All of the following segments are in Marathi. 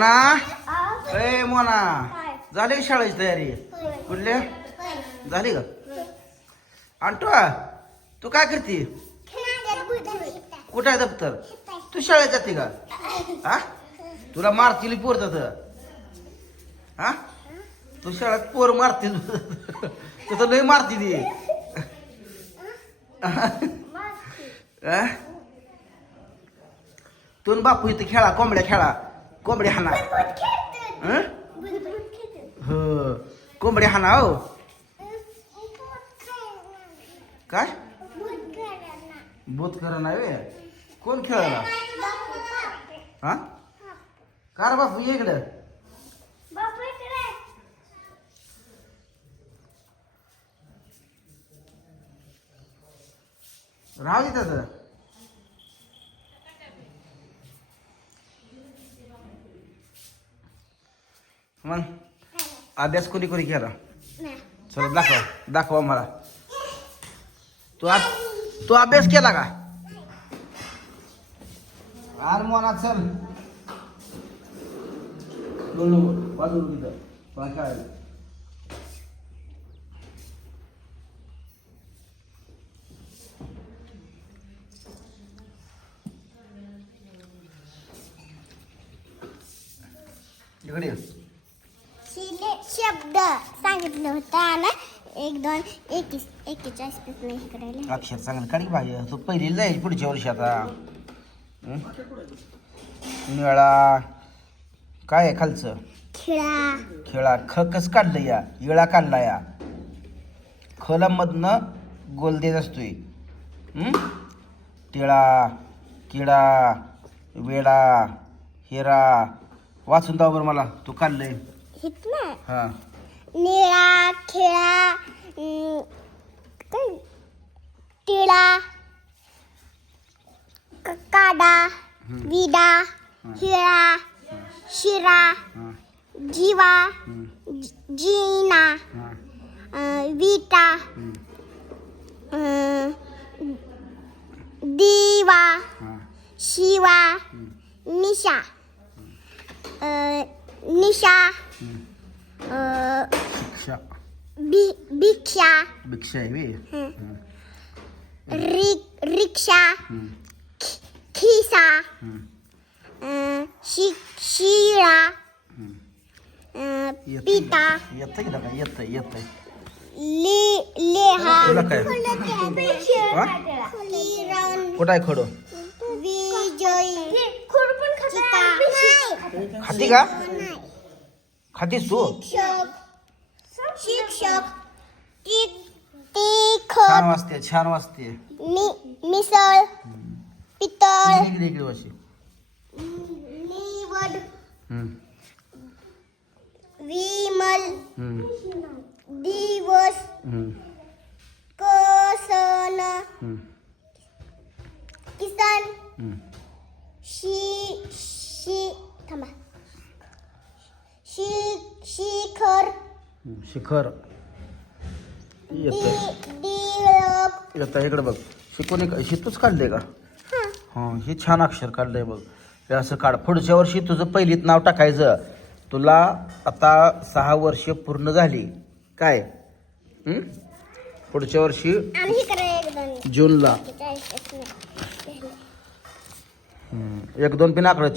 ना ए मोना झाली का शाळेची तयारी कुठल्या झाली का आणतो तू काय करते कुठं आहे दप्तर तू शाळेत जाते का हा तुला मारतील पोरतात हा तू शाळेत पोर मारतील तू तर लय मारती ती तू बापू इथे खेळा कोंबड्या हाना हो कोंबड्या हाना हो काय बोध करा ना वे कोण खेळला हा का रे बापू ये इकडं राहू दे त्याचं मग अभ्यास कोणी केला चला दाखवा मला तू अभ्यास केला का आर मोना चल बाजू काय इकडे शब्द सांगितलं होता ना 1 2 21 41 पासून इकडे अक्षर चांगलं काढी पाहिजे तू पहिली जाईल पुढच्या वर्षी आता निळा काय आहे खालचं खेळा ख कस काढलं या इळा काढला या खला मधनं गोल देत असतोय टिळा किडा वेडा हिरा वाचून दाव बरं मला तू काढलंय हा निळा खेळा टिळा काडा विडा हिळा शिरा जीवा जीना विटा दिवा शिवा निशा निशा भिक्षा आहे रिक्षा खिसा शिळा पिता येत लेहा कुठं आहे खडो विजयी खाती का खातीस तू शिक्षक छान वाजते मिसळ पितळ इकडे वाशी निवड विमल दिवस कसन किसन थांबा शिखर येत इकडे बघ शिकून शितूच काढले का हा हे छान अक्षर काढलंय बघ हे असं काढ पुढच्या वर्षी तुझं पहिलीत नाव टाकायचं तुला आता 6 वर्ष पूर्ण झाली काय पुढच्या वर्षी जूनला 1 2 पिन आकडं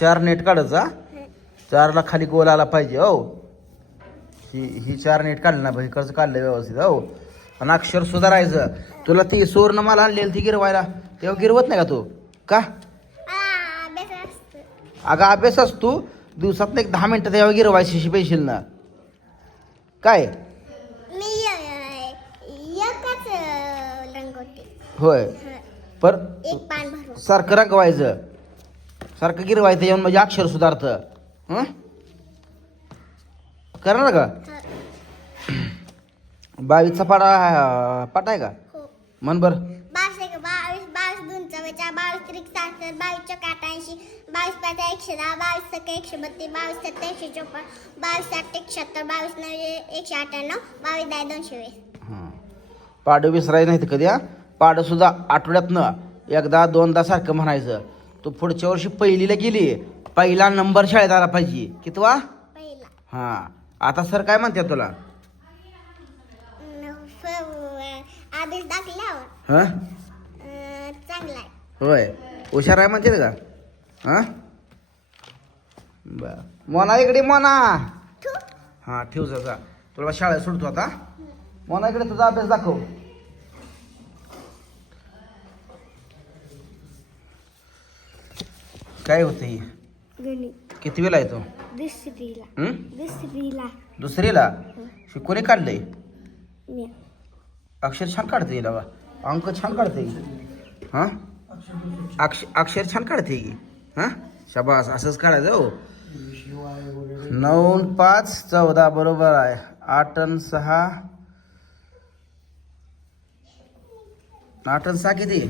4 नेट काढायचा 4 ला खाली गोल आला पाहिजे हो ही 4 नेट काढली ना भाई कर्ज काढलं व्यवस्थित हो आणि अक्षर सुधारायचं तुला ती सोरनं मला आणलेली ती गिरवायला तेव्हा गिरवत नाही का तू का अगं अभ्यास असतो दिवसात 10 मिनिटं तेव्हा गिरवायची शिपायशील ना काय होय पर सारखं रंगवायचं सारखं गिरवायचं येऊन म्हणजे अक्षर सुधारत करणार का 22चा पाठ आहे का मन बर 22 22 22 22 22 88 22 5 110 22 132 22 7 154 22 7 176 22 9 198 22 10 220 पाडं विसरायचं नाही तर कधी पाडं सुद्धा आठवड्यातनं एकदा दोनदा सारखं म्हणायचं. तू पुढच्या वर्षी पहिलीला गेली पहिला नंबर शाळेत आला पाहिजे. कितवा? पहिला. हा. आता सर काय म्हणतात तुला? आदेश दाखल्यावर हा चांगला आहे. होय, हुशार आहे म्हणते का? हा बर. मोना इकडे, मोना. हा ठेव जा. तुला शाळेत सोडतो आता. मोना इकडे, तुझा अभ्यास दाखव. काय होतं ही? गणित. किती वेळा येतो? दुसरीला. दुसरीला. दुसरीला. कोणी काढलंय? मी. अक्षर छान काढते हिला बा. अंक छान काढते. हा अक्षर छान काढते की. हा शाबास, असंच काढायचं हो. 9 आणि 5 14 बरोबर आहे. 8 आणि 6 8 आणि 6 किती?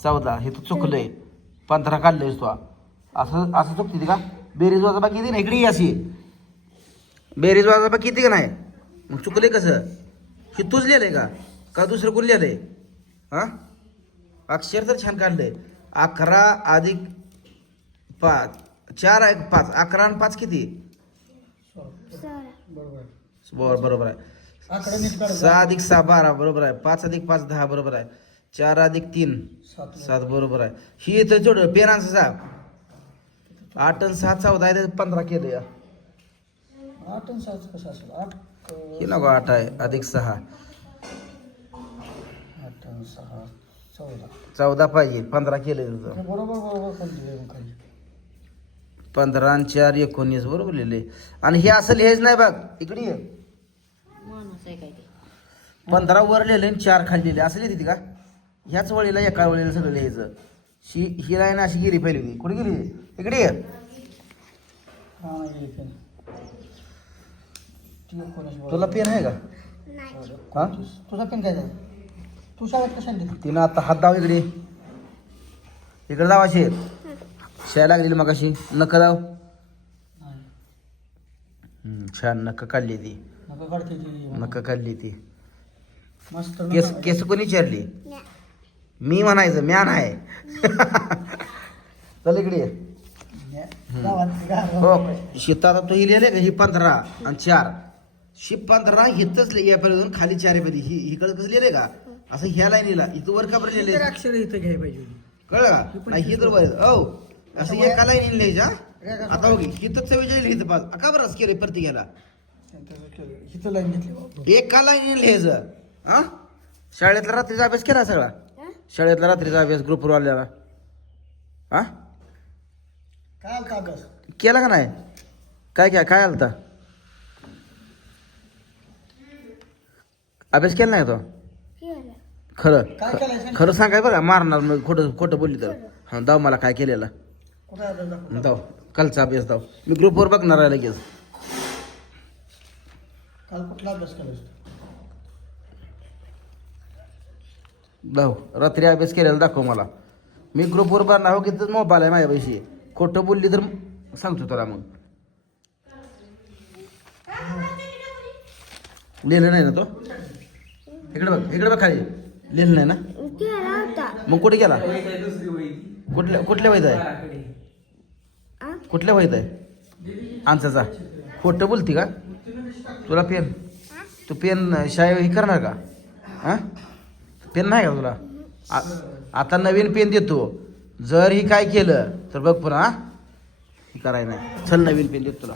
14. हे तू चुकलंय. 15 काढलंयस तू. असं असं चुकते का? बेरीज वाजबा किती नाही? इकडे अशी बेरीज वाजबा किती का नाही? मग चुकले कसं? हे तूच लिहिलंय का दुसरं कोण लिहिलंय? हा अक्षर तर छान काढलंय. 11 अधिक 5 4 आहे 5. 11 आणि 5 किती? बरोबर आहे. 6 अधिक 6 12 बरोबर आहे. 5 अधिक 5 10 बरोबर आहे. 4 अधिक 3 7 बरोबर आहे. ही तर छोट पेनाचं सा. 8 आणि 6 14 आहे. 15 केलं या. 8 आणि 6 कसं असेल? 8 हे नको 8 आहे अधिक 6 8 आणि 6 14. 14 पाहिजे. 15 केलं तुझं. बरोबर खाली. 15 आणि 4 19 बरोबर लिहिले. आणि हे असं लिहायचं नाही बघ. इकडे ये. 15 वर लिहिले 4 खाली लिहिले असं लिहिते का? ह्याच वळीला एका वळीला सगळं लिहायचं. ही लाईन अशी गेली पहिली होती. कुठे गेली? इकडे ये. तुला पेन आहे का? नाही. हा तुझा पेन काय झाला? तू शाळेत कशाने गेली? तिनं आता हात दाव इकडे. इकडे दावाशी शाळा लागलेली मग अशी नक दाव. छान नक काढली ती. नका काढते ती. नक काढली ती. मस्त. केस कोणी विचारली? नाही. मी म्हणायचं म्यान आहे. चल इकडे ये. हो शीता आता तू ही लिहिले का? ही 15 आणि 4. 15 हिथंच यापर्यंत खाली 4 मध्ये ही इकडं कसं लिहिले का? असं ह्या लाईनीला इथं वर का बरं लिहिले? अक्षर इथं घ्यायला पाहिजे. कळलं का? नाही ही तर बरं. हो असं एका लाईनीला लिहायच्या. आता बघ हिथं 44 लिहितं 5. का बरं असं केलं प्रत्येकाला? इथं लाईन घेतली. एका लाईनीला लिहायचं. हा शाळेतला रात्रीचा अभ्यास केला सगळा? शाळेतला रात्रीचा अभ्यास ग्रुपवर आलेला हा काय आलता अभ्यास? केला का नाही? काय आलता? अभ्यास केला नाही तो? खरं काय केलं? खरं सांगाय बघा. मारणार मग खोटं बोलली तर. हा दाव मला काय केलेलं. कुठे अभ्यास दाखव? दाव कालचा अभ्यास दाव. मी ग्रुपवर बघणार आहे लगेच. काल कुठला अभ्यास केलास? दाव रात्री अभ्यास केलेला दाखव मला. मी ग्रुपवर बघणार हो की मोबाईल आहे माझ्यापाशी. खोटं बोलली तर सांगतो तुला. मग लिहिलं नाही ना तो? इकडे बघ खाली. लिहिलं नाही ना? मग कुठे गेला? कुठल्या वहीत आहे? कुठल्या वहीत आहे? आमचा खोटं बोलती का? तुला पेन तू पेन शाळे ही करणार का? हा पेन नाही का तुला? आता नवीन पेन देतो. जर ही काय केलं तर बघ पुन्हा. ही करायला नाही. चल नवीन पेन देतो तुला.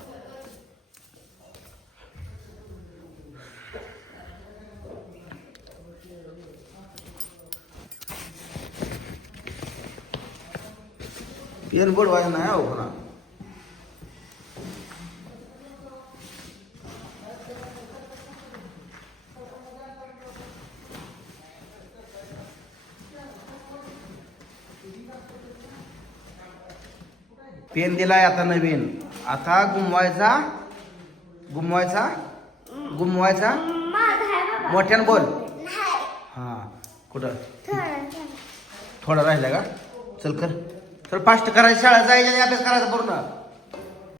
पेन बुडवायला नाही हो पुन्हा. पेन दिलाय आता नवीन. आता गुमवायचा मोठ्यानं बोल. हा कुठं? थोडा राहिला का? चल फास्ट करायची. शाळा जायच्या अभ्यास करायचा पूर्ण.